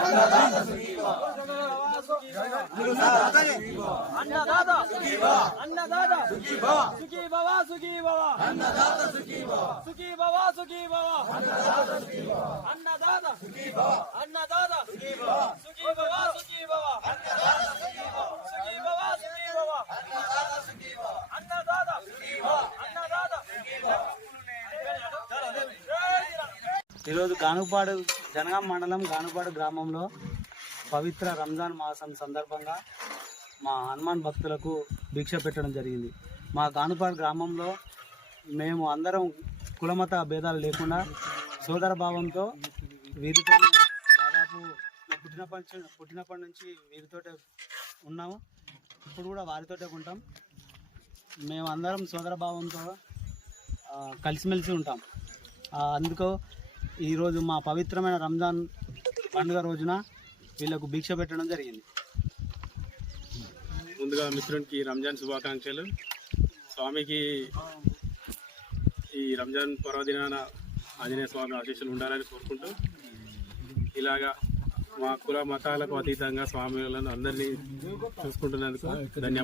अन्नदाता सुखी भव अन्नदाता सुखी भव अन्नदाता सुखी भव सुखी भव सुखी भव अन्नदाता सुखी भव सुखी भव सुखी भव अन्नदाता सुखी भव अन्नदाता सुखी भव अन्नदाता सुखी भव सुखी भव ఈరోజు గానుపాడు జనగాం మండలం గానుపాడు గ్రామంలో పవిత్ర రంజాన్ మాసం సందర్భంగా మా హనుమాన్ భక్తులకు భిక్ష పెట్టడం జరిగింది. మా గానుపాడు గ్రామంలో మేము అందరం కులమత భేదాలు లేకుండా సోదర భావంతో వీరితో దాదాపు పుట్టినప్పటి నుంచి పుట్టినప్పటి నుంచి వీరితోటే ఉన్నాము. ఇప్పుడు కూడా వారితోటే ఉంటాం. మేము అందరం సోదర భావంతో కలిసిమెలిసి ఉంటాం. అందుకో అందుకు ఈరోజు మా పవిత్రమైన రంజాన్ పండుగ రోజున వీళ్ళకు భిక్ష పెట్టడం జరిగింది. ముందుగా మిత్రునికి రంజాన్ శుభాకాంక్షలు. స్వామికి ఈ రంజాన్ పర్వదినాన ఆంజనేయ స్వామి ఆశీస్సులు ఉండాలని కోరుకుంటూ ఇలాగా మా కుల మతాలకు అతీతంగా స్వామిలను అందరినీ చూసుకుంటున్నందుకు ధన్యవాదాలు.